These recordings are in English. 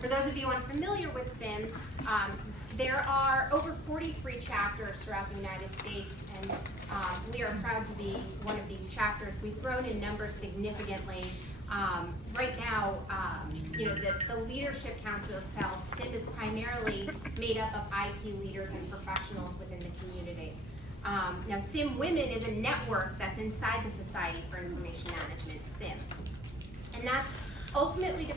For those of you unfamiliar with SIM, there are over 43 chapters throughout the United States, and we are proud to be one of these chapters. We've grown in numbers significantly. Right now, the Leadership Council itself, SIM is primarily made up of IT leaders and professionals within the community. Now, SIM Women is a network that's inside the Society for Information Management, SIM. And that's ultimately to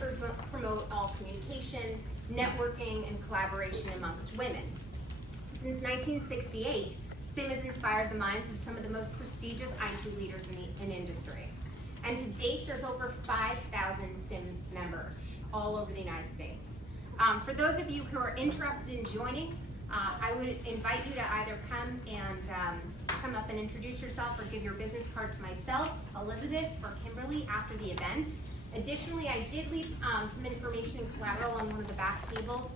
promote all communication, networking, and collaboration amongst women. Since 1968, SIM has inspired the minds of some of the most prestigious IT leaders in industry. And to date, there's over 5,000 SIM members all over the United States. For those of you who are interested in joining, I would invite you to either come up and introduce yourself or give your business card to myself, Elizabeth, or Kimberly after the event. Additionally, I did leave some information and collateral on one of the back tables.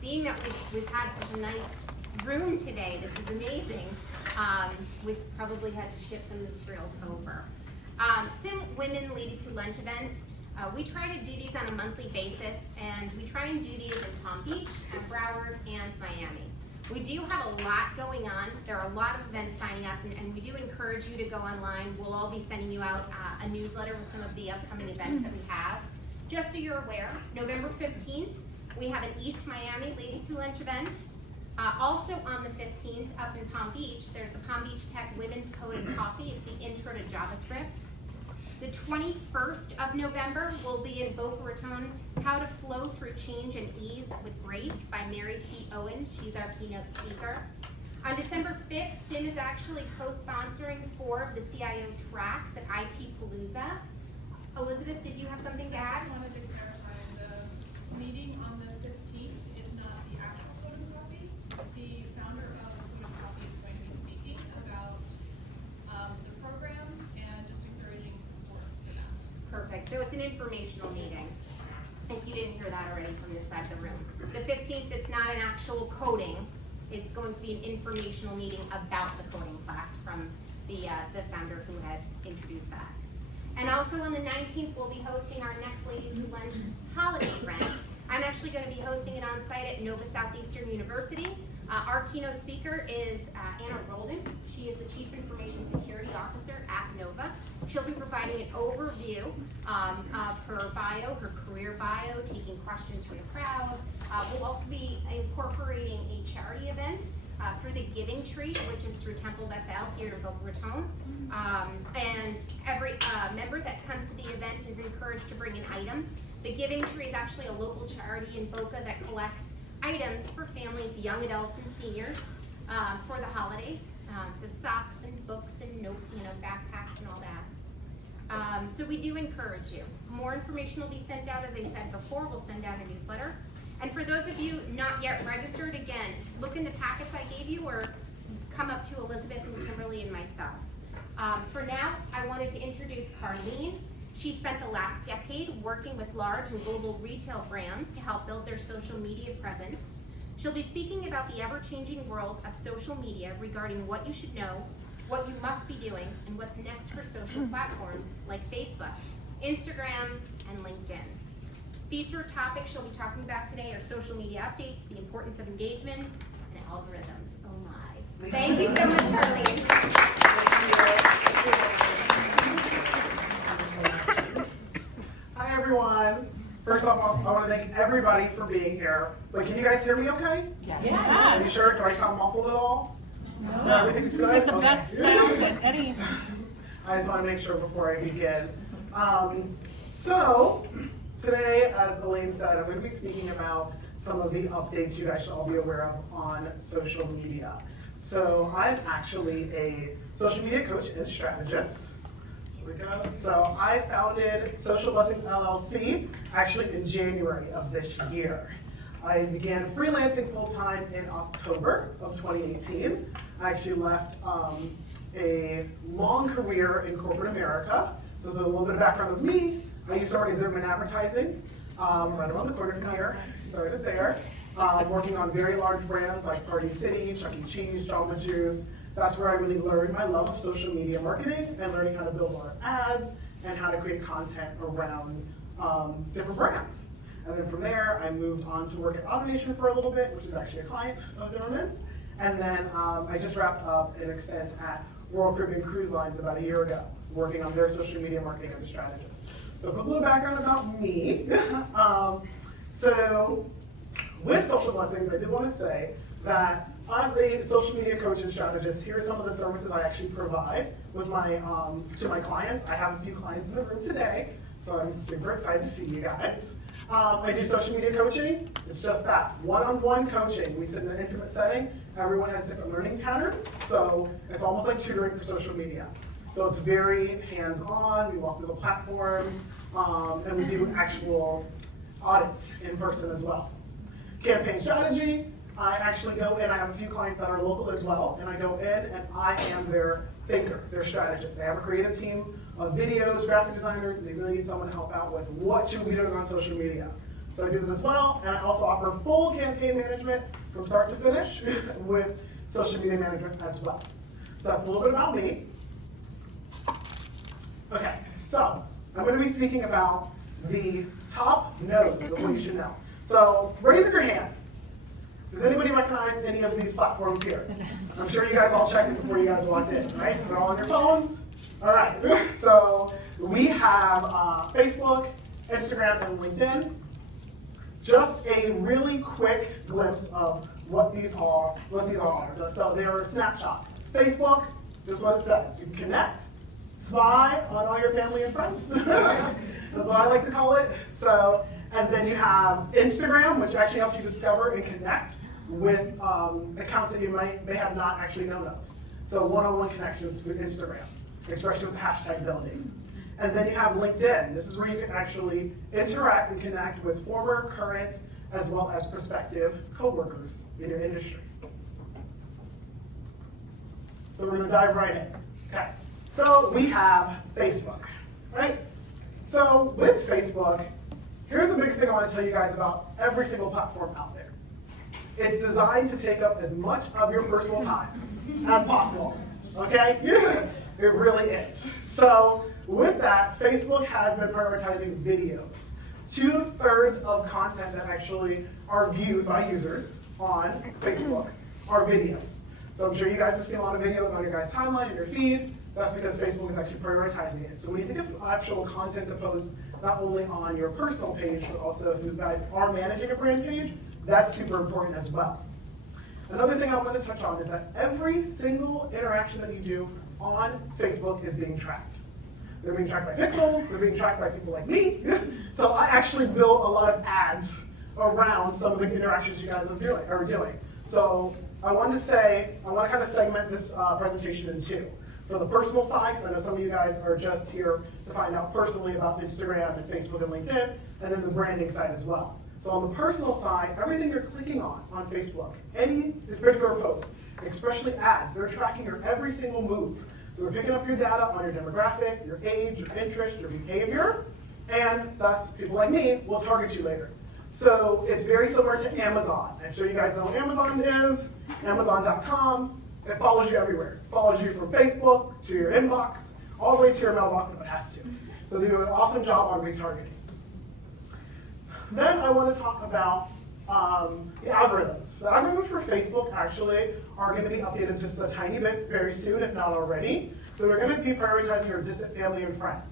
Being that we've had such a nice room today, this is amazing, we've probably had to shift some materials over. SIM Women Ladies Who Lunch events, we try to do these on a monthly basis, and we try and do these in Palm Beach, and Broward, and Miami. We do have a lot going on. There are a lot of events signing up, and we do encourage you to go online. We'll all be sending you out a newsletter with some of the upcoming events that we have. Just so you're aware, November 15th, we have an East Miami Ladies Who Lunch event. Also on the 15th, up in Palm Beach, there's the Palm Beach Tech Women's Code and Coffee. It's the intro to JavaScript. The 21st of November will be in Boca Raton, How to Flow Through Change and Ease with Grace by Mary C. Owen. She's our keynote speaker. On December 5th, SIM is actually co-sponsoring 4 of the CIO tracks at IT Palooza. Elizabeth, did you have something to add? I wanted to clarify, the meeting on the 15th is not the actual Code and Coffee. The founder of Code and Coffee is going to be speaking about the program and just encouraging support for that. Perfect. So it's an informational meeting. If you didn't hear that already from this side of the room. The 15th, it's not an actual coding. It's going to be an informational meeting about the coding class from the founder who had introduced that. And also on the 19th, we'll be hosting our next Ladies Who Lunch holiday event. I'm actually going to be hosting it on site at Nova Southeastern University. Our keynote speaker is Anna Roldan. She is the Chief Information Security Officer at Nova. She'll be providing an overview of her bio, her career bio, taking questions from the crowd. We'll also be incorporating a charity event through the Giving Tree, which is through Temple Bethel here in Boca Raton. And every member that comes to the event is encouraged to bring an item. The Giving Tree is actually a local charity in Boca that collects items for families, young adults, and seniors for the holidays. So socks and books and backpacks and all that. So we do encourage you. More information will be sent out, as I said before. We'll send out a newsletter. And for those of you not yet registered, again, look in the packets I gave you or come up to Elizabeth and Kimberly and myself. For now, I wanted to introduce Carlene. She spent the last decade working with large and global retail brands to help build their social media presence. She'll be speaking about the ever-changing world of social media regarding what you should know, what you must be doing, and what's next for social platforms like Facebook, Instagram, and LinkedIn. Featured topics she'll be talking about today are social media updates, the importance of engagement, and algorithms. Oh my. Thank you so much, Carlene. Hi everyone. First off, I want to thank everybody for being here. But can you guys hear me okay? Yes. Are you sure? Do I sound muffled at all? No. Everything's good? Get the best sound at any. I just want to make sure before I begin. So, today, as Elaine said, I'm going to be speaking about some of the updates you guys should all be aware of on social media. So, I'm actually a social media coach and strategist. Here we go. So, I founded Social Blessings LLC actually in January of this year. I began freelancing full-time in October of 2018. I actually left a long career in corporate America. So there's a little bit of background of me. I used to work as in advertising, right around the corner from here. Started there, working on very large brands like Party City, Chuck E. Cheese, Jamba Juice. That's where I really learned my love of social media marketing and learning how to build our ads and how to create content around different brands. And then from there, I moved on to work at Automation for a little bit, which is actually a client of Zimmerman's. And then I just wrapped up an extent at Royal Caribbean Cruise Lines about a year ago, working on their social media marketing as a strategist. So a little background about me. So with Social Blessings, I did want to say that as a social media coach and strategist, here's some of the services I actually provide with my to my clients. I have a few clients in the room today, so I'm super excited to see you guys. I do social media coaching. It's just that, one-on-one coaching. We sit in an intimate setting. Everyone has different learning patterns, so it's almost like tutoring for social media. So it's very hands-on. We walk through the platform, and we do actual audits in person as well. Campaign strategy, I actually go in, I have a few clients that are local as well, and I go in and I am their thinker, their strategist. They have a creative team of videos, graphic designers, and they really need someone to help out with what should we be doing on social media. So I do that as well, and I also offer full campaign management from start to finish with social media management as well. So that's a little bit about me. Okay, so I'm going to be speaking about the top nodes of what you should know. So raise your hand. Does anybody recognize any of these platforms here? I'm sure you guys all checked it before you guys walked in, right? They're all on your phones? All right, so we have Facebook, Instagram, and LinkedIn. Just a really quick glimpse of what these are. So they are a snapshot. Facebook, just what it says. You can connect, spy on all your family and friends. That's what I like to call it. So, and then you have Instagram, which actually helps you discover and connect with accounts that you may have not actually known of. So one-on-one connections with Instagram, especially with hashtag building. And then you have LinkedIn. This is where you can actually interact and connect with former, current, as well as prospective coworkers in your industry. So we're gonna dive right in. Okay, so we have Facebook, right? So with Facebook, here's the biggest thing I want to tell you guys about every single platform out there. It's designed to take up as much of your personal time as possible, okay? It really is. So with that, Facebook has been prioritizing videos. 2/3 of content that actually are viewed by users on Facebook are videos. So I'm sure you guys have seen a lot of videos on your guys' timeline and your feed. That's because Facebook is actually prioritizing it. So when you think of actual content to post, not only on your personal page, but also if you guys are managing a brand page, that's super important as well. Another thing I want to touch on is that every single interaction that you do on Facebook is being tracked. They're being tracked by pixels, they're being tracked by people like me. So I actually built a lot of ads around some of the interactions you guys are doing. So I want to kind of segment this presentation in two. For the personal side, because I know some of you guys are just here to find out personally about Instagram and Facebook and LinkedIn, and then the branding side as well. So on the personal side, everything you're clicking on Facebook, any particular post, especially ads, they're tracking your every single move. So they're picking up your data on your demographic, your age, your interest, your behavior, and thus people like me will target you later. So it's very similar to Amazon. I'm sure you guys know what Amazon is, Amazon.com. It follows you everywhere. It follows you from Facebook to your inbox, all the way to your mailbox if it has to. So they do an awesome job on retargeting. Then I want to talk about the algorithms. The algorithms for Facebook actually are going to be updated just a tiny bit very soon, if not already. So they're going to be prioritizing your distant family and friends.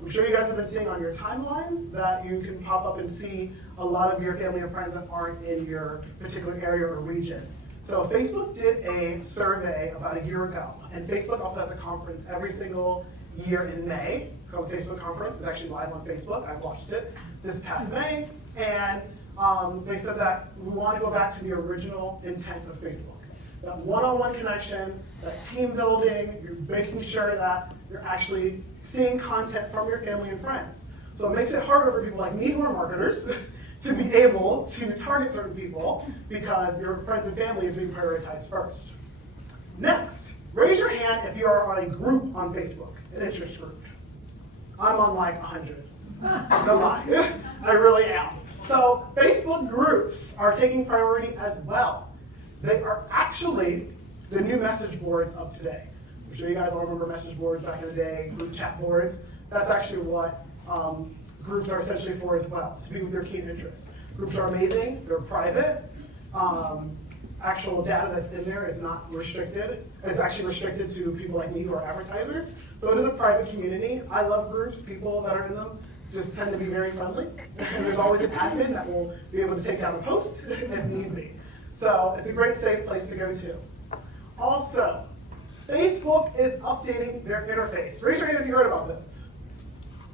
I'm sure you guys have been seeing on your timelines that you can pop up and see a lot of your family and friends that aren't in your particular area or region. So Facebook did a survey about a year ago, and Facebook also has a conference every single year in May. It's called the Facebook Conference. It's actually live on Facebook. I watched it this past May, and they said that we want to go back to the original intent of Facebook. That one-on-one connection, that team building, you're making sure that you're actually seeing content from your family and friends. So it makes it harder for people like me who are marketers to be able to target certain people because your friends and family is being prioritized first. Next, raise your hand if you are on a group on Facebook, an interest group. I'm on like 100. No lie, I really am. So Facebook groups are taking priority as well. They are actually the new message boards of today. I'm sure you guys all remember message boards back in the day, group chat boards. That's actually what groups are essentially for as well, to be with your keen interests. Groups are amazing, they're private. Actual data that's in there is not restricted. It's actually restricted to people like me who are advertisers. So it is a private community. I love groups. People that are in them just tend to be very friendly. And there's always an admin that will be able to take down a post if need be. So it's a great safe place to go to. Also, Facebook is updating their interface. Raise your hand if you heard about this.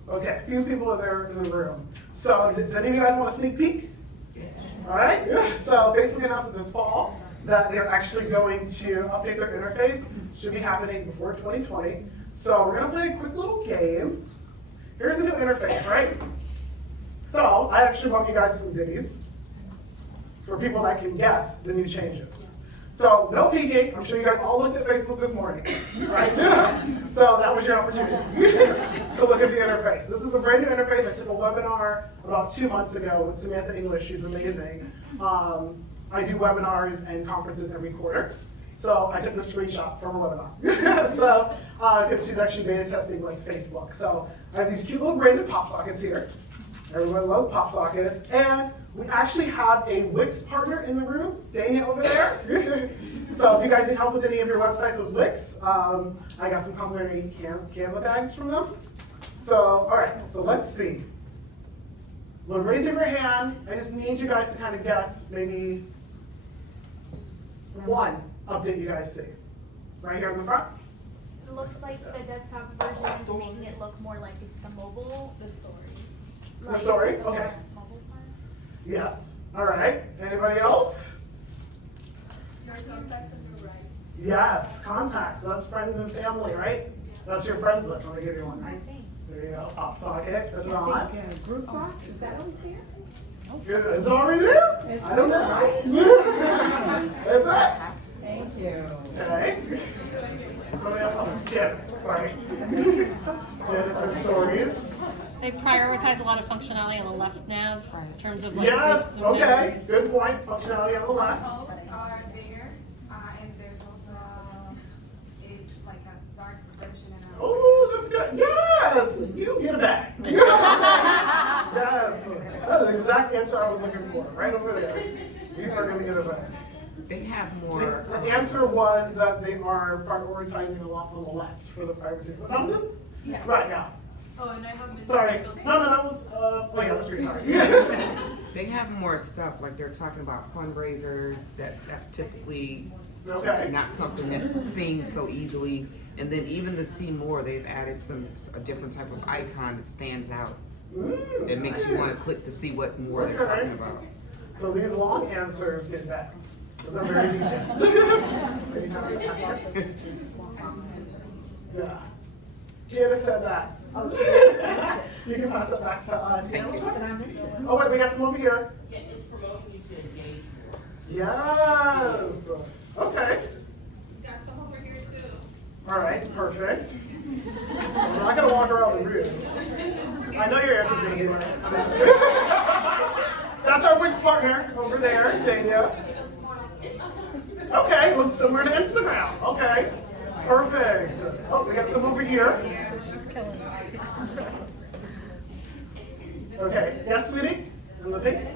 Okay, a few people are there in the room. So does any of you guys want a sneak peek? Yes. All right, so Facebook announced this fall that they're actually going to update their interface. Should be happening before 2020. So we're gonna play a quick little game. Here's a new interface, right? So I actually brought you guys some goodies for people that can guess the new changes. So no peeking. I'm sure you guys all looked at Facebook this morning, right? So that was your opportunity to look at the interface. This is a brand new interface. I took a webinar about 2 months ago with Samantha English. She's amazing. I do webinars and conferences every quarter. So I took the screenshot from a webinar. So, because she's actually beta testing like Facebook. So I have these cute little branded pop sockets here. Everyone loves pop sockets. And we actually have a Wix partner in the room, Dana over there. So if you guys need help with any of your websites with Wix, I got some complimentary Canva bags from them. So, all right, so let's see. Well, raising your hand, I just need you guys to kind of guess maybe one update you guys see. Right here in the front. It looks like the desktop version is making it look more like it's the mobile. The story. The story, okay. Mobile part. Yes. All right. Anybody else? Your contacts on the right. Yes. Contacts. That's friends and family, right? That's your friends list. Let me give you one. I Right? think. There you go. Pop socket. Put it I on. think group box, is that always there? Is it already there? It's I don't know. That's it. Thank you. Okay. Somebody else? Yes. Sorry. Yeah, different stories. They prioritize a lot of functionality on the left nav in terms of like Yes. groups and Okay. memories. Good point. Functionality on the left. Posts are bigger, and there's also, it's like a dark version and a. Oh, that's good. Yes, you get it back. Yes, that's the exact answer I was looking for, right over there. You are going to get it back. They have more. The answer was that they are prioritizing a lot on the left for the privacy. What was it? Yeah. Right now. Oh, and I have Mr. Sorry. Michael. No, that was. Oh yeah, that's pretty sorry. They have more stuff, like they're talking about fundraisers, that's typically Okay. not something that's seen so easily. And then even to see more, they've added a different type of icon that stands out. That makes you want to click to see what more they're Okay. talking about. So these long answers get back. Those are very detailed. Yeah. Janice said that. You can pass it back to Thank you. Oh wait, we got some over here. Yeah, it's promoting you to engage more. Yes. Okay. Got some over here too. All right. Perfect. I'm not gonna walk around the room. I know you're interested in it. That's our Wix partner over there, Dania. Okay, looks similar to Instagram. Okay. Perfect. Oh, we got some over here. Okay. Yes, sweetie? In the pink? I know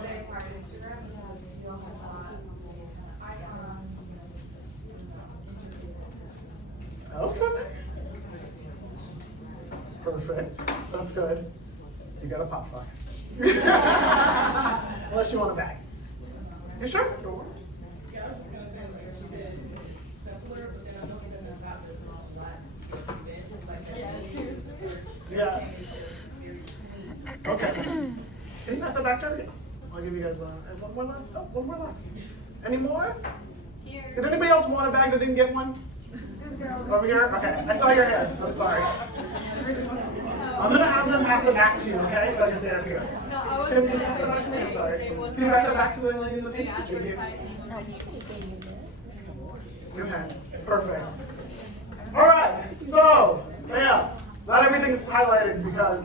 they're part of Instagram, so you'll have Okay. Perfect. That's good. You got a pop sock. Unless you want a bag. You sure? Yeah, I was just gonna say, like, she said it's simpler, but then I know something about this and all that. Events, like, Yeah. Okay. Can you pass it back to me? I'll give you guys one last. Oh, one more last. Any more? Here. Did anybody else want a bag that didn't get one? Over here? Okay. I saw your hands. I'm sorry. I'm gonna have them pass it back to you, okay? So I can stand here. No, I was Can you gonna pass it back to me? I'm sorry. say one Can you pass it back to the lady in the pink? advertising Okay, perfect. All right, so, yeah, not everything's highlighted because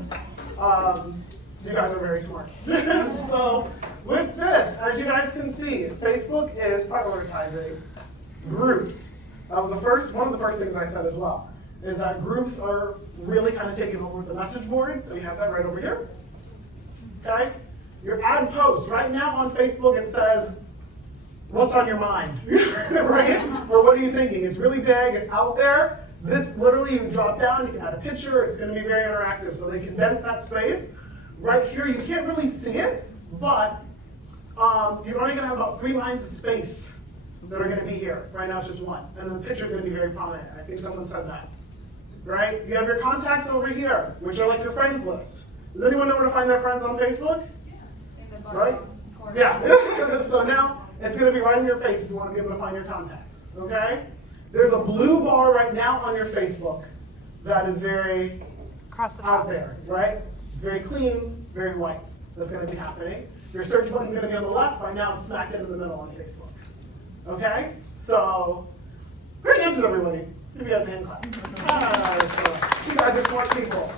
you guys are very smart. So, with this, as you guys can see, Facebook is prioritizing groups. That was one of the first things I said as well. is that groups are really kind of taking over the message board, so you have that right over here. Okay? Your ad post, right now on Facebook it says, what's on your mind, right? Or what are you thinking? It's really big, it's out there. This literally, you drop down, you can add a picture, it's gonna be very interactive, so they condense that space. Right here, you can't really see it, but you're only gonna have about 3 lines of space that are gonna be here. Right now it's just 1, and then the picture's gonna be very prominent. I think someone said that, right? You have your contacts over here, which are like your friends list. Does anyone know where to find their friends on Facebook? In the bottom Right? corner. Yeah, so now it's gonna be right in your face if you wanna be able to find your contacts, okay? There's a blue bar right now on your Facebook that is very out there, right? It's very clean, very white. That's gonna be happening. Your search button's gonna be on the left, right now it's smack in the middle on Facebook. Okay? So, great answers, everybody. Give you guys a hand clap. Alright, so you guys are smart people.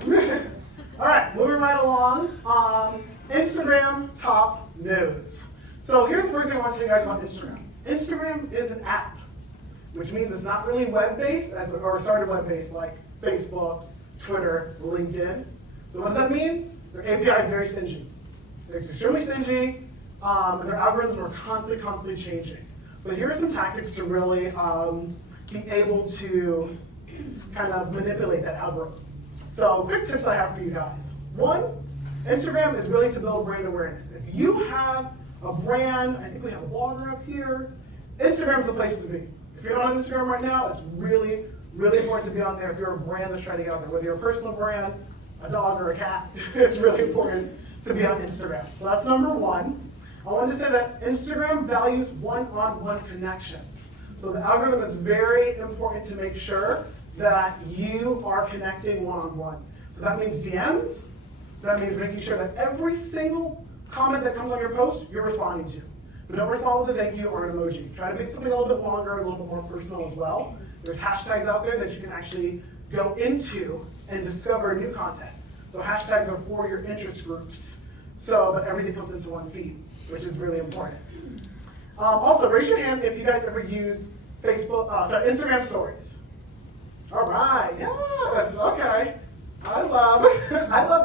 Alright, moving right along. Instagram top news. So here's the first thing I want to tell you guys about Instagram. Instagram is an app, which means it's not really web-based, or started web-based like Facebook, Twitter, LinkedIn. So what does that mean? Their API is very stingy. They're extremely stingy, and their algorithms are constantly changing. But here are some tactics to really be able to kind of manipulate that algorithm. So quick tips I have for you guys. 1, Instagram is really to build brand awareness. If you have a brand, I think we have a blogger up here, Instagram's the place to be. If you're not on Instagram right now, it's really, really important to be on there if you're a brand that's trying to get out there. Whether you're a personal brand, a dog, or a cat, it's really important to be on Instagram. So that's number 1. I wanted to say that Instagram values one-on-one connections. So the algorithm is very important to make sure that you are connecting one-on-one. So that means DMs. That means making sure that every single comment that comes on your post, you're responding to. But don't respond with a thank you or an emoji. Try to make something a little bit longer, a little bit more personal as well. There's hashtags out there that you can actually go into and discover new content. So hashtags are for your interest groups. So that everything comes into one feed, which is really important. Also, raise your hand if you guys ever used Instagram stories. All right, yes, okay. I love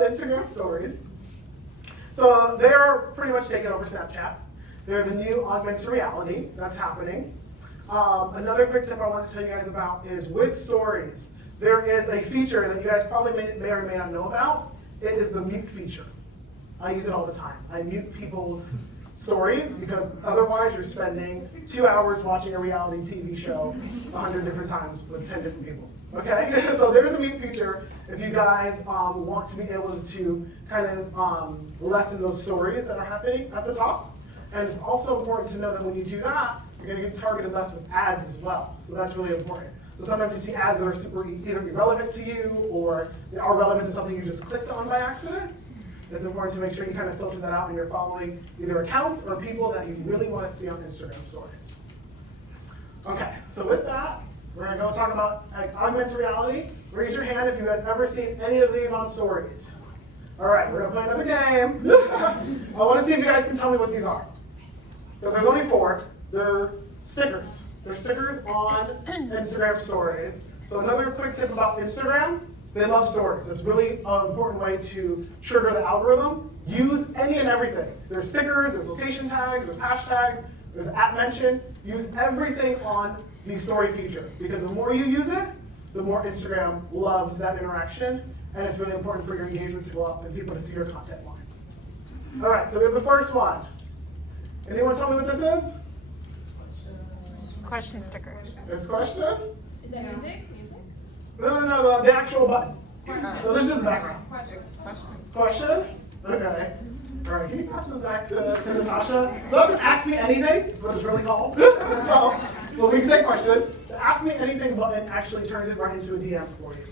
Instagram stories. So they're pretty much taking over Snapchat. They're the new augmented reality that's happening. Another quick tip I want to tell you guys about is with stories, there is a feature that you guys probably may or may not know about. It is the mute feature. I use it all the time. I mute people's stories because otherwise you're spending 2 hours watching a reality TV show 100 different times with 10 different people. Okay, so there's a mute feature if you guys want to be able to kind of lessen those stories that are happening at the top. And it's also important to know that when you do that, you're going to get targeted less with ads as well. So that's really important. So sometimes you see ads that are super either irrelevant to you or they are relevant to something you just clicked on by accident. It's important to make sure you kind of filter that out and you're following either accounts or people that you really want to see on Instagram stories. Okay, so with that, we're going to go talk about augmented reality. Raise your hand if you guys ever seen any of these on stories. All right, we're going to play another game. I want to see if you guys can tell me what these are. So there's only 4. They're stickers. They're stickers on Instagram stories. So another quick tip about Instagram, they love stories. It's really an important way to trigger the algorithm. Use any and everything. There's stickers, there's location tags, there's hashtags, there's at mention. Use everything on the story feature because the more you use it, the more Instagram loves that interaction, and it's really important for your engagement to go up and people to see your content line. All right, so we have the first one. Anyone tell me what this is? Question sticker. This question? Is that music? Music? No, the actual button. So this is the background. Question. Question? Okay. All right, can you pass this back to Natasha? So that's an Ask Me Anything, is what it's really called. So when we say question, the Ask Me Anything button actually turns it right into a DM for you.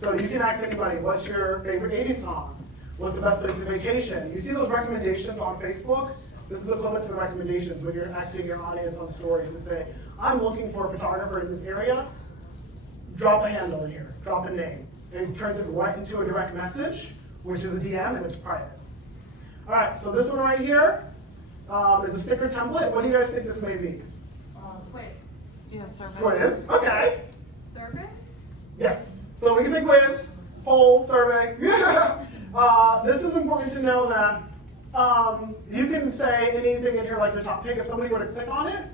So you can ask anybody, what's your favorite 80s song? What's the best place to vacation? You see those recommendations on Facebook? This is equivalent to the recommendations when you're asking your audience on stories to say, I'm looking for a photographer in this area. Drop a handle in here, drop a name. It turns it right into a direct message, which is a DM and it's private. All right, so this one right here is a sticker template. What do you guys think this may be? Quiz. Yeah, survey. Quiz, okay. Survey? Yes, So we can say quiz, poll, survey. This is important to know that you can say anything in here like your top pick. If somebody were to click on it,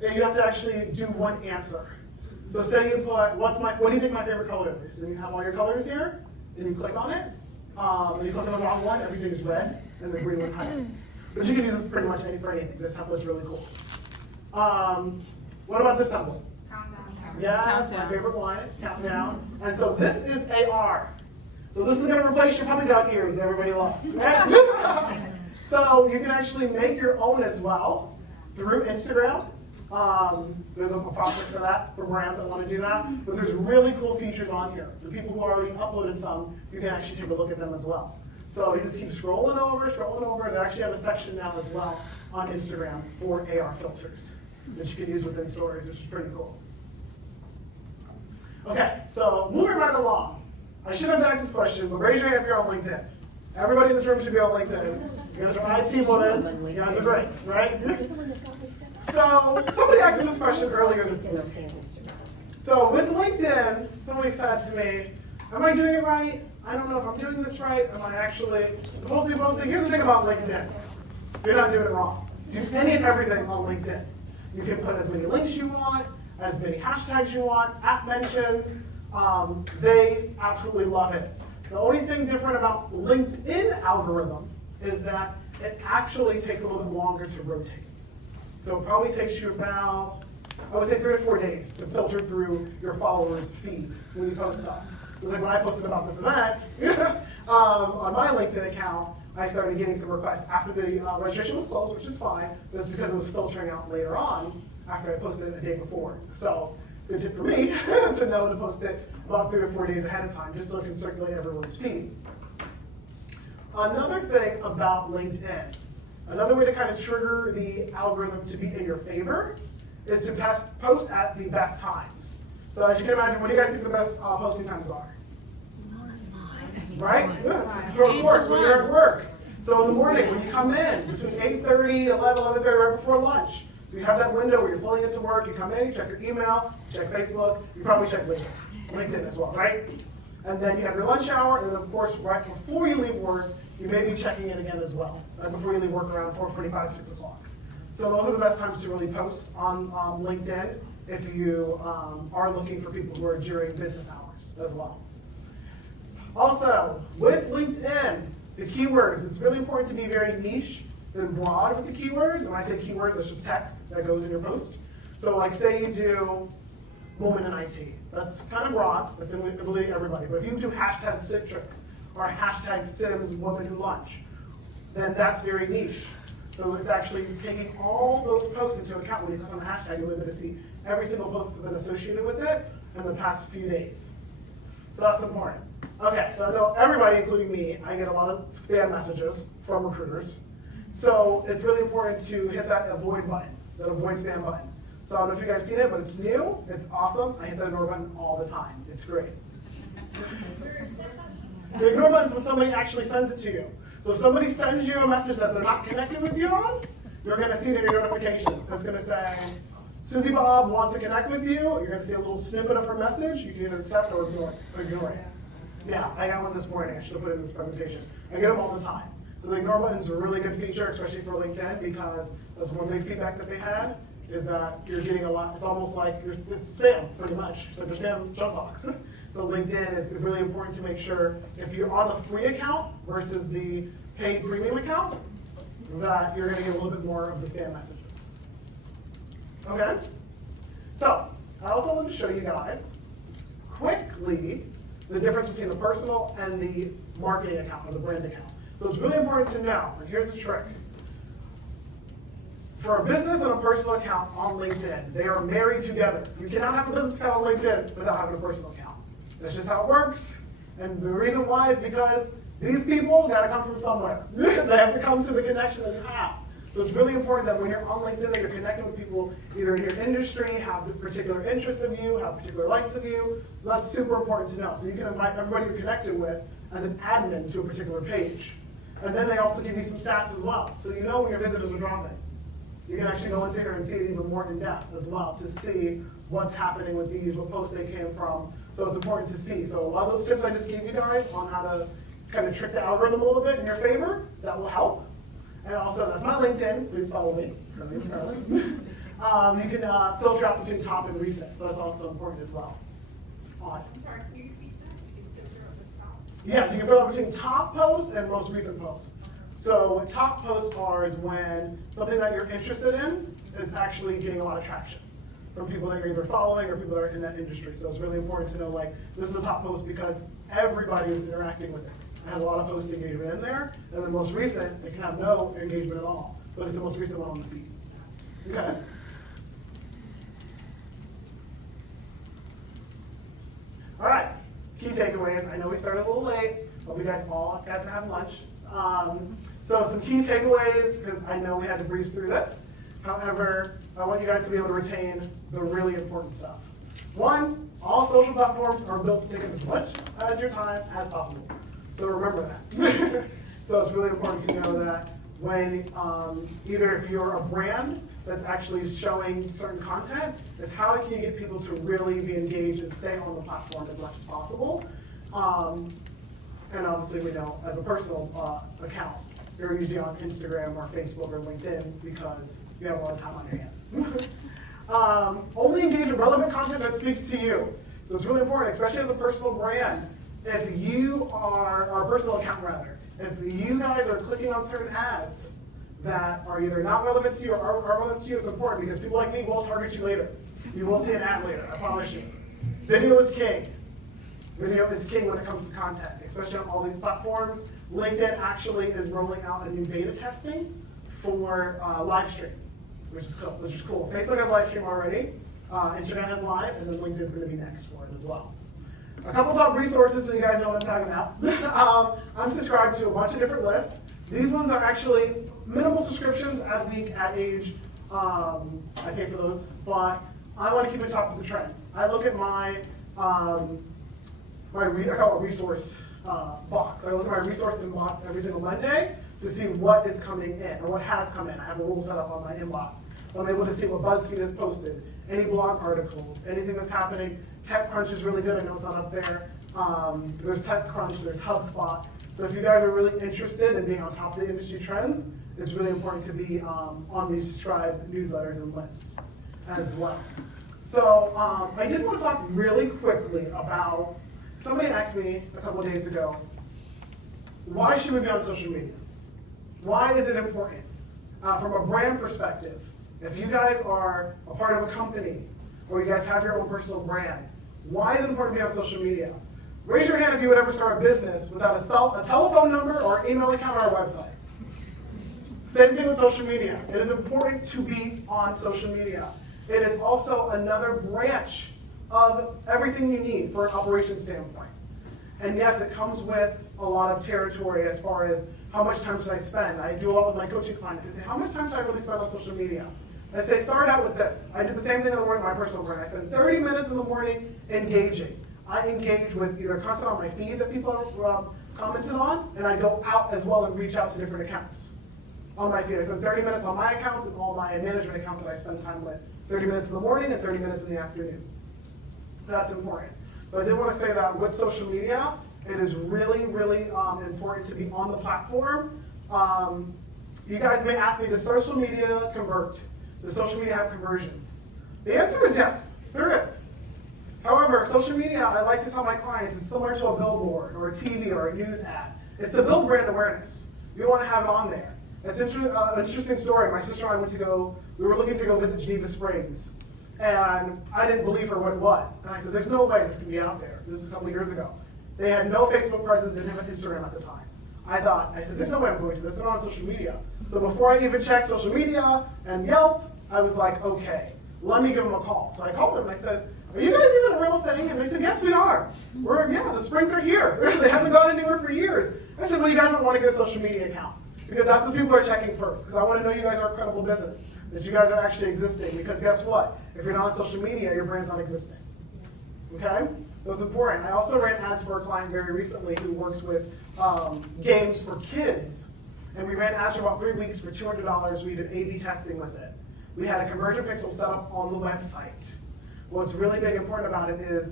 then you have to actually do one answer. So say you put, what do you think my favorite color is? And you have all your colors here, and you click on it. And you click on the wrong one, everything's red, and the green one highlights. But you can use this pretty much for anything. This template's really cool. What about this template? Countdown. Yeah, that's my favorite one, countdown. And so this is AR. So this is gonna replace your puppy dog ears that everybody loves, right? So you can actually make your own as well through Instagram. There's a process for that, for brands that want to do that. But there's really cool features on here. The people who already uploaded some, you can actually take a look at them as well. So you just keep scrolling over. They actually have a section now as well on Instagram for AR filters that you can use within stories, which is pretty cool. Okay, so moving right along. I should have asked this question, but raise your hand if you're on LinkedIn. Everybody in this room should be on LinkedIn. You guys are IT women. You guys are great, right? So somebody asked me this question earlier this week. So with LinkedIn, somebody said to me, am I doing it right? I don't know if I'm doing this right. Am I actually supposed to be posting? Here's the thing about LinkedIn. You're not doing it wrong. Do any and everything on LinkedIn. You can put as many links you want, as many hashtags you want, at mentions. They absolutely love it. The only thing different about LinkedIn algorithm is that it actually takes a little bit longer to rotate. So it probably takes you about, I would say 3 or 4 days to filter through your followers' feed when you post stuff. It's like when I posted about this event, on my LinkedIn account, I started getting some requests after the registration was closed, which is fine, but it's because it was filtering out later on after I posted it the day before. So good tip for me to know to post it about 3 or 4 days ahead of time, just so it can circulate everyone's feed. Another thing about LinkedIn, another way to kind of trigger the algorithm to be in your favor is to post at the best times. So as you can imagine, what do you guys think the best posting times are? Right? Yeah. So of course, when you're at work. So in the morning, when you come in, between 8:30, 11, 11:30, right before lunch. So you have that window where you're pulling into work, you come in, you check your email, check Facebook, you probably check LinkedIn as well, right? And then you have your lunch hour, and then of course, right before you leave work, you may be checking it again as well, right before you leave work around 4:45, 6 o'clock. So those are the best times to really post on LinkedIn if you are looking for people who are during business hours as well. Also, with LinkedIn, the keywords, it's really important to be very niche and broad with the keywords. When I say keywords, that's just text that goes in your post. So like say you do woman in IT. That's kind of broad, that's in really everybody. But if you do hashtag Citrix or hashtag Sims woman who lunch, then that's very niche. So it's actually taking all those posts into account. When you click on the hashtag, you'll be able to see every single post that's been associated with it in the past few days. So that's important. Okay, so I know everybody, including me, I get a lot of spam messages from recruiters. So it's really important to hit that avoid button, that avoid spam button. So I don't know if you guys seen it, but it's new, it's awesome. I hit that ignore button all the time. It's great. The ignore button is when somebody actually sends it to you. So if somebody sends you a message that they're not connected with you on, you're going to see it in your notifications. It's going to say, Susie Bob wants to connect with you. You're going to see a little snippet of her message. You can either accept or ignore it. Yeah, I got one this morning. I should have put it in the presentation. I get them all the time. So the ignore button is a really good feature, especially for LinkedIn, because that's one big feedback that they had, is that you're getting a lot, it's almost like it's spam, pretty much. So there's spam junk box. So LinkedIn is really important to make sure if you're on the free account versus the paid premium account, that you're going to get a little bit more of the spam messages. Okay? So, I also want to show you guys quickly the difference between the personal and the marketing account or the brand account. So it's really important to know, and here's the trick. For a business and a personal account on LinkedIn, they are married together. You cannot have a business account on LinkedIn without having a personal account. That's just how it works. And the reason why is because these people got to come from somewhere. They have to come to the connection that you have. So it's really important that when you're on LinkedIn, that you're connecting with people either in your industry, have a particular interest of you, have particular likes of you. That's super important to know. So you can invite everybody you're connected with as an admin to a particular page. And then they also give you some stats as well. So you know when your visitors are dropping. You can actually go into here and see it even more in depth as well to see what's happening with these, what posts they came from, So it's important to see. So a lot of those tips I just gave you guys on how to kind of trick the algorithm a little bit in your favor, that will help. And also, that's my LinkedIn, please follow me. My name's Charlie. You can filter out between top and recent, so that's also important as well. On. Sorry, can you repeat that? You can filter up the top. Yeah, you can filter between top posts and most recent posts. So what top posts are is when something that you're interested in is actually getting a lot of traction from people that you're either following or people that are in that industry. So it's really important to know, like, this is a top post because everybody is interacting with it. It has a lot of post engagement in there. And the most recent, it can have no engagement at all, but it's the most recent one on the feed. Okay. All right, key takeaways. I know we started a little late, but we guys all got to have lunch. So some key takeaways, because I know we had to breeze through this. However, I want you guys to be able to retain the really important stuff. One, all social platforms are built to take up as much of your time as possible. So remember that. So it's really important to know that when either if you're a brand that's actually showing certain content, is how can you get people to really be engaged and stay on the platform as much as possible. And obviously we know as a personal account, you're usually on Instagram or Facebook or LinkedIn because you have a lot of time on your hands. Only engage with relevant content that speaks to you. So it's really important, especially as a personal brand. If you are, or a personal account rather, if you guys are clicking on certain ads that are either not relevant to you or are relevant to you, it's important because people like me will target you later. You will see an ad later, I promise you. Video is king. Video is king when it comes to content, especially on all these platforms. LinkedIn actually is rolling out a new beta testing for live stream, which is cool. Facebook has live stream already, Instagram has live, and then LinkedIn's going to be next for it as well. A couple top resources so you guys know what I'm talking about. I'm subscribed to a bunch of different lists. These ones are actually minimal subscriptions at week, at age. I pay for those, but I want to keep on top of the trends. I look at my I call it resource box. I look at my resource inbox every single Monday to see what is coming in or what has come in. I have a little set up on my inbox. I'm able to see what BuzzFeed has posted, any blog articles, anything that's happening. TechCrunch is really good. I know it's not up there. There's TechCrunch, there's HubSpot. So if you guys are really interested in being on top of the industry trends, it's really important to be on these subscribed newsletters and lists as well. So I did want to talk really quickly about, somebody asked me a couple of days ago, why should we be on social media? Why is it important? From a brand perspective, if you guys are a part of a company or you guys have your own personal brand, why is it important to be on social media? Raise your hand if you would ever start a business without a telephone number or email account or a website. Same thing with social media. It is important to be on social media. It is also another branch of everything you need for an operations standpoint. And yes, it comes with a lot of territory as far as how much time should I spend. I do a lot with my coaching clients. They say, how much time should I really spend on social media? I say, start out with this. I do the same thing in the morning with my personal brand. I spend 30 minutes in the morning engaging. I engage with either content on my feed that people are commenting on, and I go out as well and reach out to different accounts on my feed. I spend 30 minutes on my accounts and all my management accounts that I spend time with. 30 minutes in the morning and 30 minutes in the afternoon. That's important. So I did want to say that with social media, it is really, really important to be on the platform. You guys may ask me, does social media convert? Does social media have conversions? The answer is yes, there is. However, social media, I like to tell my clients, is similar to a billboard or a TV or a news ad. It's to build brand awareness. You want to have it on there. It's an interesting story. My sister and I we were looking to go visit Geneva Springs. And I didn't believe her what it was. And I said, there's no way this can be out there. This is a couple of years ago. They had no Facebook presence, didn't have an Instagram at the time. I said, there's no way I'm going to this. They're not on social media. So before I even checked social media and Yelp, I was like, okay, let me give them a call. So I called them and I said, are you guys even a real thing? And they said, yes, we are. The Springs are here. They haven't gone anywhere for years. I said, well, you guys don't want to get a social media account because that's what people are checking first. Because I want to know you guys are a credible business, that you guys are actually existing. Because guess what? If you're not on social media, your brand's not existing. Okay? That's important. I also ran ads for a client very recently who works with games for kids. And we ran ads for about 3 weeks for $200. We did A/B testing with it. We had a conversion pixel set up on the website. What's really big important about it is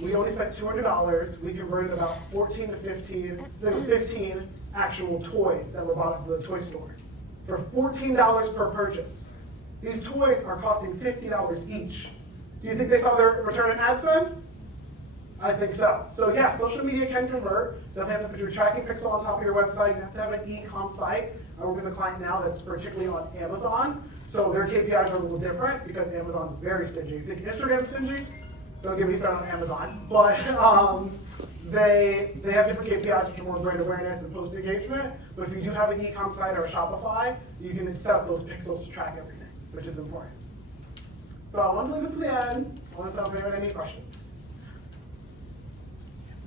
We only spent $200. We converted about 14 to 15, there was 15 actual toys that were bought at the toy store for $14 per purchase. These toys are costing $50 each. Do you think they saw their return on ad spend? I think so. So yeah, social media can convert. Definitely have to put your tracking pixel on top of your website. You have to have an e-com site. I work with a client now that's particularly on Amazon. So their KPIs are a little different because Amazon's very stingy. You think Instagram's stingy? Don't get me started on Amazon. But they have different KPIs for more brand awareness and post engagement. But if you do have an e-com site or a Shopify, you can set up those pixels to track everything, which is important. So I want to leave this to the end. I want to know if anyone had any questions.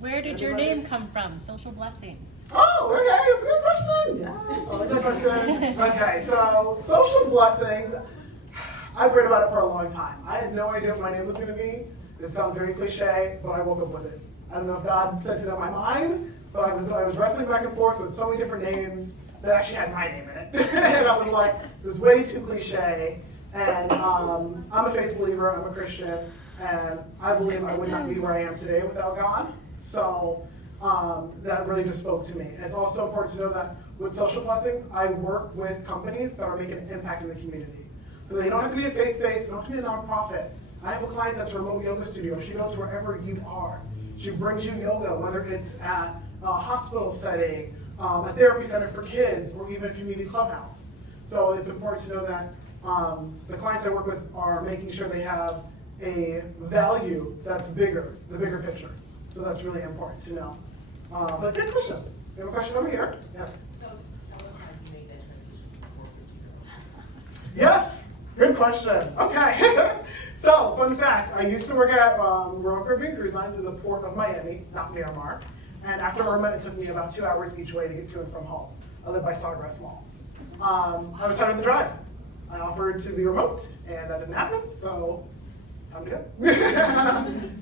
Where did your Anybody? name come from? Social Blessings. Oh, okay, that's a good question. Yeah, I like that question. Okay, so social blessings, I've read about it for a long time. I had no idea what my name was going to be. It sounds very cliche, but I woke up with it. I don't know if God sent it in my mind, but I was wrestling back and forth with so many different names that actually had my name in it. And I was like, this is way too cliche. And I'm a faith believer, I'm a Christian, and I believe I would not be where I am today without God. So that really just spoke to me. It's also important to know that with social blessings, I work with companies that are making an impact in the community. So they don't have to be a faith-based, they don't have to be a nonprofit. I have a client that's a remote yoga studio. She goes wherever you are. She brings you yoga, whether it's at a hospital setting, a therapy center for kids, or even a community clubhouse. So it's important to know that the clients I work with are making sure they have a value that's bigger, the bigger picture. So that's really important to know. But good question. We have a question over here. Yes. So tell us how you made that transition from corporate to your Yes. Good question. Okay. So, fun fact, I used to work at Royal Caribbean Cruise Lines in the port of Miami, not Miramar. And after Irma, it took me about 2 hours each way to get to and from home. I live by Sawgrass Mall. I was tired of the drive. I offered to be remote, and that didn't happen, so time to go.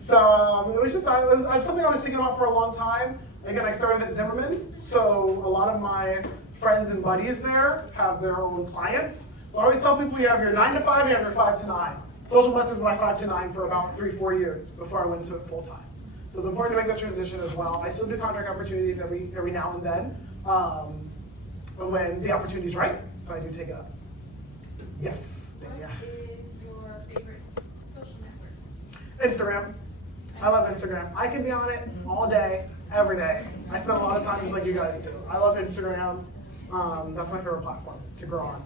So it was just something I was thinking about for a long time. Again, I started at Zimmerman, so a lot of my friends and buddies there have their own clients. So I always tell people you have your 9 to 5, you have your 5 to 9. Social blessings was my 5 to 9 for about 3-4 years before I went into it full time. So it's important to make that transition as well. I still do contract opportunities every now and then, when the opportunity's right. So I do take it up. Yes. Yeah. What is your favorite social network? Instagram. I love Instagram. I can be on it all day, every day. I spend a lot of time just like you guys do. I love Instagram. That's my favorite platform to grow on.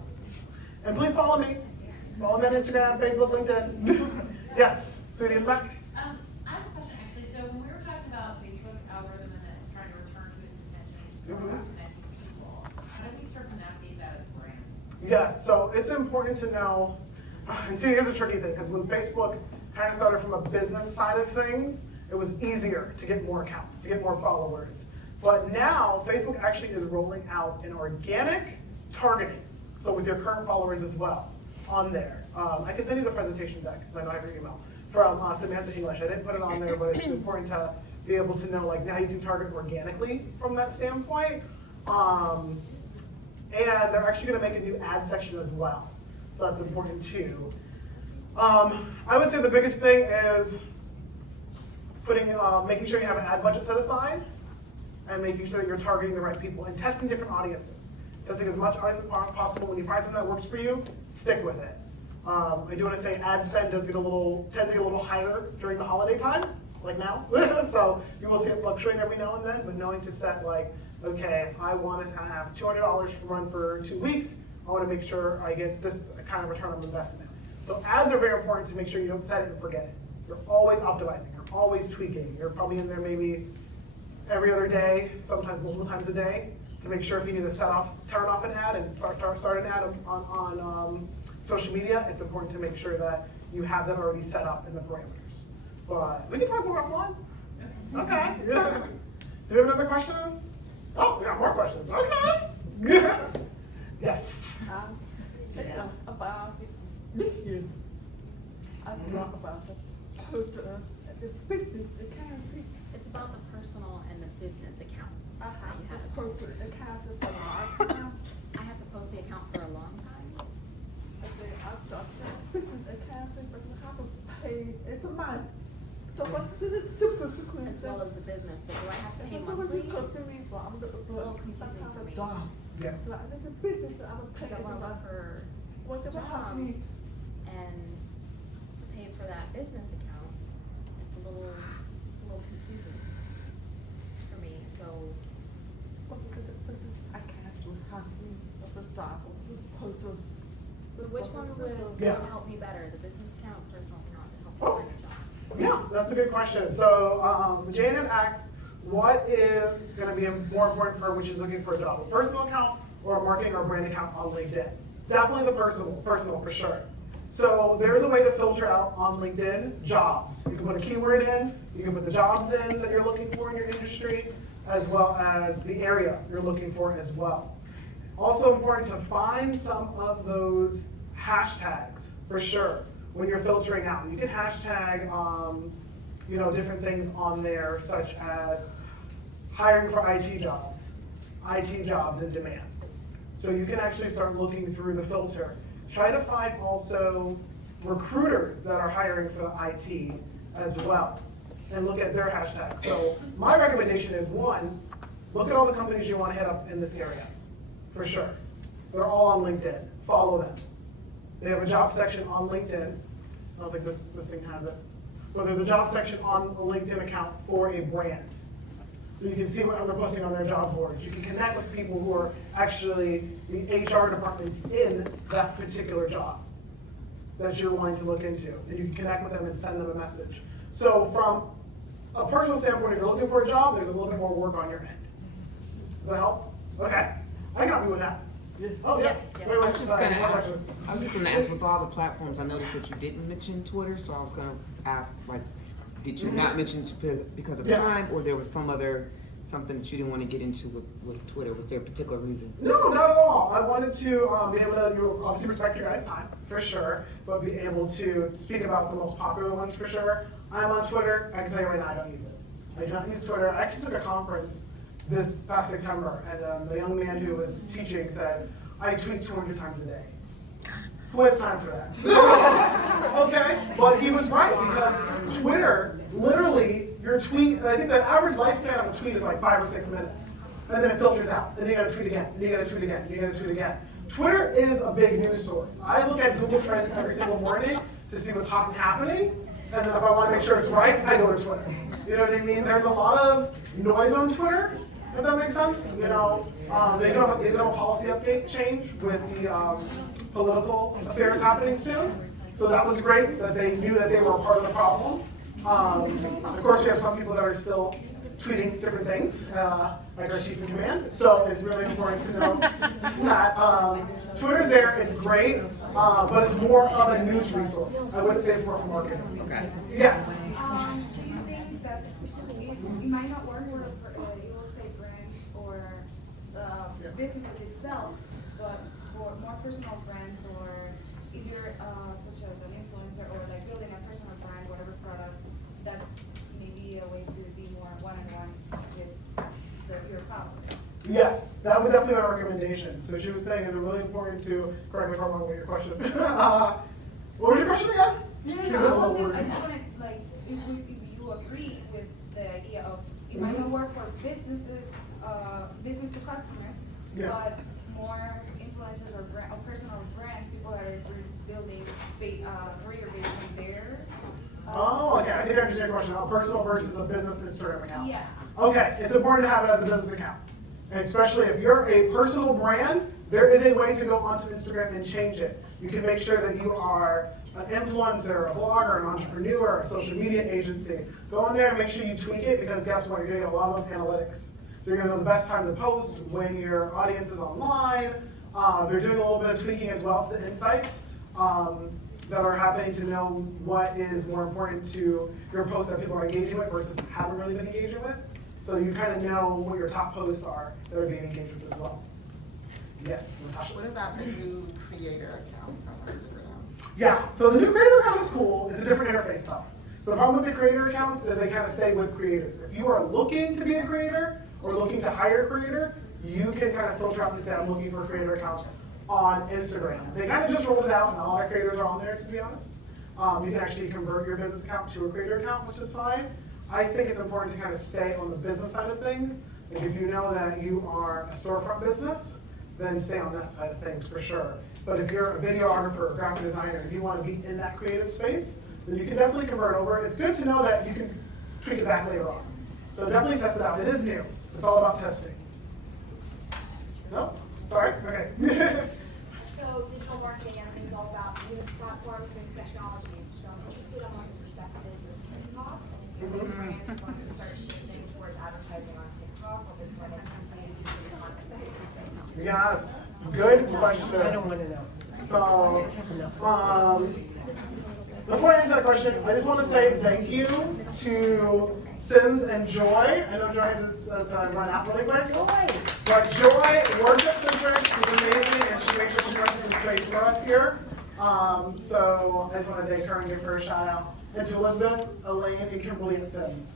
And please follow me. Follow me on Instagram, Facebook, LinkedIn. Yes, Sweetie in the back. I have a question actually. So when we were talking about Facebook algorithm and it's trying to return to its intention, it's about connecting people, how do we circumnavigate that as a brand? Yeah, so it's important to know, and see, here's a tricky thing, because when Facebook kind of started from a business side of things, it was easier to get more accounts, to get more followers. But now, Facebook actually is rolling out an organic targeting, so with your current followers as well, on there. I can send you the presentation deck, because I know I have your email, from Samantha English. I didn't put it on there, but it's important to be able to know, like, now you can target organically from that standpoint. And they're actually going to make a new ad section as well. So that's important too. I would say the biggest thing is making sure you have an ad budget set aside and making sure that you're targeting the right people and testing different audiences. Testing as much audience as possible. When you find something that works for you, stick with it. I do want to say ad spend tends to get a little higher during the holiday time, like now. So you will see it fluctuate every now and then, but knowing to set like, okay, if I want to have $200 run for 2 weeks, I want to make sure I get this kind of return on investment. So ads are very important to make sure you don't set it and forget it. You're always optimizing, you're always tweaking. You're probably in there maybe every other day, sometimes multiple times a day, to make sure if you need to turn off an ad and start an ad on social media, it's important to make sure that you have that already set up in the parameters. But we can talk more offline. Okay. Yeah. Do we have another question? Oh, we got more questions. Okay. Yes. About this year, I talk about the business account. It's about the personal and the business accounts. I that have you to have. post the account for my account. I have to post the account for a long time. I said, I've got the business account, but I have to pay every month. So what's the difference as well as the business, but do I have to pay monthly? It's a little confusing for me. Yeah. Cause I wanna look for a job and to pay for that business account, it's a little confusing for me, so. So which one would Yeah. help me better, the business account, or personal account to help me find a job? Yeah, that's a good question. So, Janet asked, what is gonna be more important for her when she's looking for a job? A personal account or a marketing or brand account on LinkedIn? Definitely the personal for sure. So there's a way to filter out on LinkedIn jobs. You can put a keyword in, you can put the jobs in that you're looking for in your industry, as well as the area you're looking for as well. Also important to find some of those hashtags for sure when you're filtering out. You can hashtag, different things on there, such as hiring for IT jobs in demand. So you can actually start looking through the filter. Try to find also recruiters that are hiring for the IT as well, and look at their hashtags. So my recommendation is, one, look at all the companies you want to hit up in this area, for sure. They're all on LinkedIn. Follow them. They have a job section on LinkedIn. I don't think this thing has it. But there's a job section on a LinkedIn account for a brand. So you can see what they're posting on their job boards. You can connect with people who are actually the HR departments in that particular job that you're wanting to look into. And you can connect with them and send them a message. So from a personal standpoint, if you're looking for a job, there's a little bit more work on your end. Does that help? Okay. I can help you with that. Oh, yeah. Yes. Wait, I was just sorry. gonna ask with all the platforms, I noticed that you didn't mention Twitter, so I was gonna ask, like, did you not mention it because of Yeah. time, or there was something that you didn't want to get into with Twitter? Was there a particular reason? No, not at all. I wanted to be able to obviously respect your guys' time, for sure, but be able to speak about the most popular ones, for sure. I'm on Twitter. I can tell you right now, I don't use it. I do not use Twitter. I actually took a conference this past September, and the young man who was teaching said, I tweet 200 times a day. Who has time for that? Okay, but he was right, because Twitter, literally, your tweet, I think the average lifespan of a tweet is like 5 or 6 minutes. And then it filters out, and then you gotta tweet again, and you gotta tweet again, and you gotta tweet again. Twitter is a big news source. I look at Google Trends every single morning to see what's hot and happening, and then if I wanna make sure it's right, I go to Twitter. You know what I mean? There's a lot of noise on Twitter, if that makes sense. They did a policy update change with the political affairs happening soon. So that was great that they knew that they were a part of the problem. Of course, we have some people that are still tweeting different things, like our chief in command. So it's really important to know that Twitter's there, it's great, but it's more of a news resource. I wouldn't say it's more for marketing. Okay. Yes. Do you think that's, it might not work for, you will say brands or businesses itself, but for more personal brands, or if you're such as an influencer or like building a personal brand, whatever product, that's maybe a way to be more one-on-one with your followers? Yes, that would definitely be my recommendation. So she was saying, is it really important to, correct me if I'm wrong with your question. What was your question again? I just wanted, like, if you agree with the idea of, it might not work for businesses, business to customers, Yeah. but more influencers or personal brands, people that are building career based on their. Oh, okay, I think I understand your question. A personal versus a business Instagram account. Yeah. Okay, it's important to have it as a business account. And especially if you're a personal brand, there is a way to go onto Instagram and change it. You can make sure that you are an influencer, a blogger, an entrepreneur, a social media agency. Go in there and make sure you tweak it, because guess what? You're doing a lot of those analytics. So you're gonna know the best time to post, when your audience is online. They're doing a little bit of tweaking as well to the insights that are happening to know what is more important to your posts that people are engaging with versus haven't really been engaging with. So you kind of know what your top posts are that are being engaged with as well. Yes, Natasha. What about the new creator accounts on Instagram? Yeah, so the new creator account is cool. It's a different interface stuff. So the problem with the creator accounts is they kind of stay with creators. If you are looking to be a creator or looking to hire a creator, you can kind of filter out and say, I'm looking for creator accounts on Instagram. They kind of just rolled it out, and a lot of creators are on there, to be honest. You can actually convert your business account to a creator account, which is fine. I think it's important to kind of stay on the business side of things. Like if you know that you are a storefront business, then stay on that side of things for sure. But if you're a videographer or graphic designer and you want to be in that creative space, then you can definitely convert over. It's good to know that you can tweak it back later on. So definitely test it out. It is new. It's all about testing. No? Sorry? Okay. So digital marketing, everything's all about newest platforms, newest technologies. So I'm interested on what your perspective is with TikTok, and if you think brands are going to start shifting towards advertising on TikTok, or if it's going to continue to use the content space. Yes. Good question. I don't want to know. So, before I answer that question, I just want to say thank you to Sims and Joy. I know Joy has run out really quick. But Joy works at Citrix. She's amazing, and she makes sure she runs the space for us here. So I just want to thank her and give her a shout out. And to Elizabeth, Elaine, and Kimberly at Sims.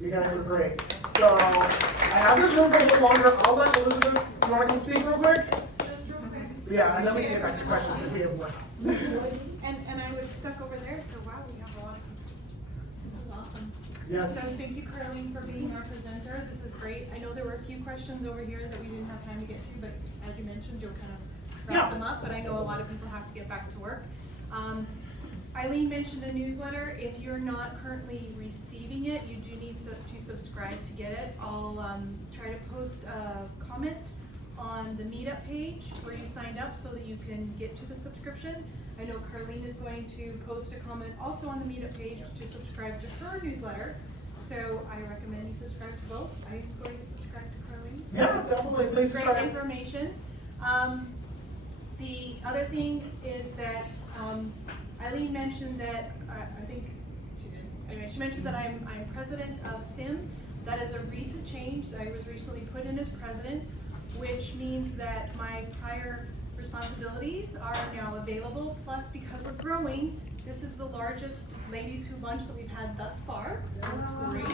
You guys are great. So I have this room for a little longer. I'll let Elizabeth, you want to come speak real quick? Just real quick. Yeah, and then we can get back to questions if we have one. And I was stuck over there, so wow, we have a lot of. This is awesome. Yes. So thank you, Carlene, for being our presenter. This is great. I know there were a few questions over here that we didn't have time to get to, but as you mentioned, you'll kind of wrap them up, but I know a lot of people have to get back to work. Eileen mentioned a newsletter. If you're not currently receiving it, you do need to subscribe to get it. I'll try to post a comment on the meetup page where you signed up so that you can get to the subscription. I know Carlene is going to post a comment also on the meetup page to subscribe to her newsletter. So I recommend you subscribe to both. I'm going to subscribe to Carlene's. Yeah, definitely. This Please is great subscribe. information. The other thing is that Eileen mentioned that, I think she did, anyway, she mentioned that I'm president of SIM. That is a recent change. I was recently put in as president, which means that my prior responsibilities are now available. Plus, because we're growing, this is the largest ladies who lunch that we've had thus far. So it's great.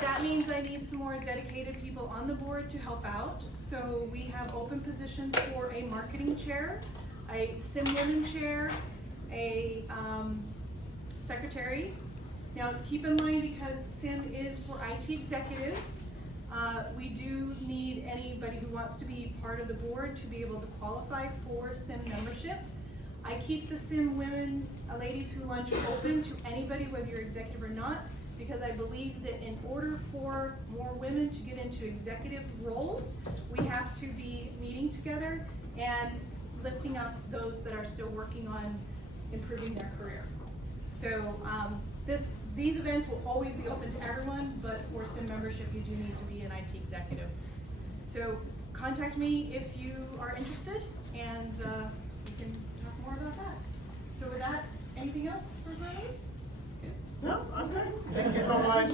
That means I need some more dedicated people on the board to help out. So we have open positions for a marketing chair, a SIM women chair, a secretary. Now keep in mind, because SIM is for IT executives, we do need anybody who wants to be part of the board to be able to qualify for SIM membership. I keep the SIM women, ladies who lunch open to anybody, whether you're executive or not, because I believe that in order for more women to get into executive roles, we have to be meeting together and lifting up those that are still working on improving their career. So these events will always be open to everyone, but for SIM membership, you do need to be an IT executive. So contact me if you are interested, and we can talk more about that. So with that, anything else for Carly? No, I'm good. Thank you so much.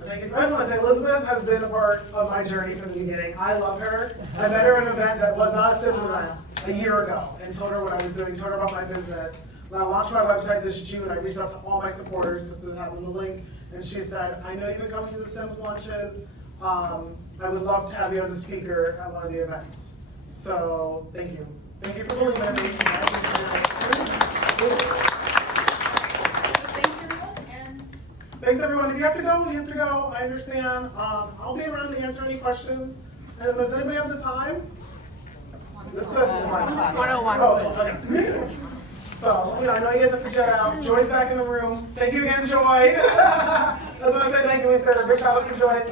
Thank you. I just want to say Elizabeth has been a part of my journey from the beginning. I love her. I met her at an event that was not a SIM event a year ago and told her what I was doing, told her about my business. When I launched my website this June, I reached out to all my supporters just to have the link, and she said, I know you've been coming to the Sims launches. I would love to have you as a speaker at one of the events. So thank you. Thank you for believing in me. Thanks everyone. If you have to go, you have to go. I understand. I'll be around to answer any questions. And does anybody have the time? This says 101. Oh, okay. So, I know you guys have to jet out. Joy's back in the room. Thank you again, Joy. That's what I said. Thank you. We said a big shout out to Joy.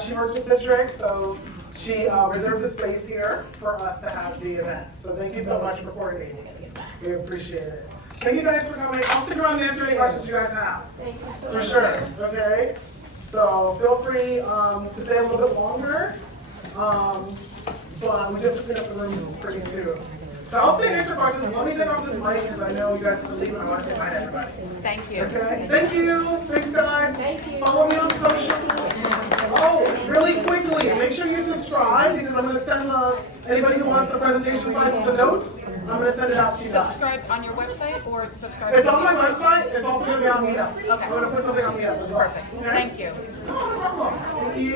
She works at Citrix, so she reserved the space here for us to have the event. So thank you so much for coordinating it. We appreciate it. Thank you guys for coming. I'll stick around and answer any questions you guys have. Thank you so For much. sure. Okay. So feel free to stay a little bit longer. But we just have to clean up the room pretty soon. So I'll stay and answer questions. Let me take off this mic because I know you guys are leaving. I want to say hi to everybody. Thank you. Okay. Thank you. Thanks, guys. Thank you. Follow me on social. Oh, really quickly, make sure you subscribe because I'm going to send anybody who wants the presentation slides with the notes. I'm going to send it out to you guys. Subscribe on your website or subscribe? It's on my website. It's also going to be on Meetup. Okay. I'm going to put something on Meetup as well. Perfect. Okay? Thank you. No problem. Thank you.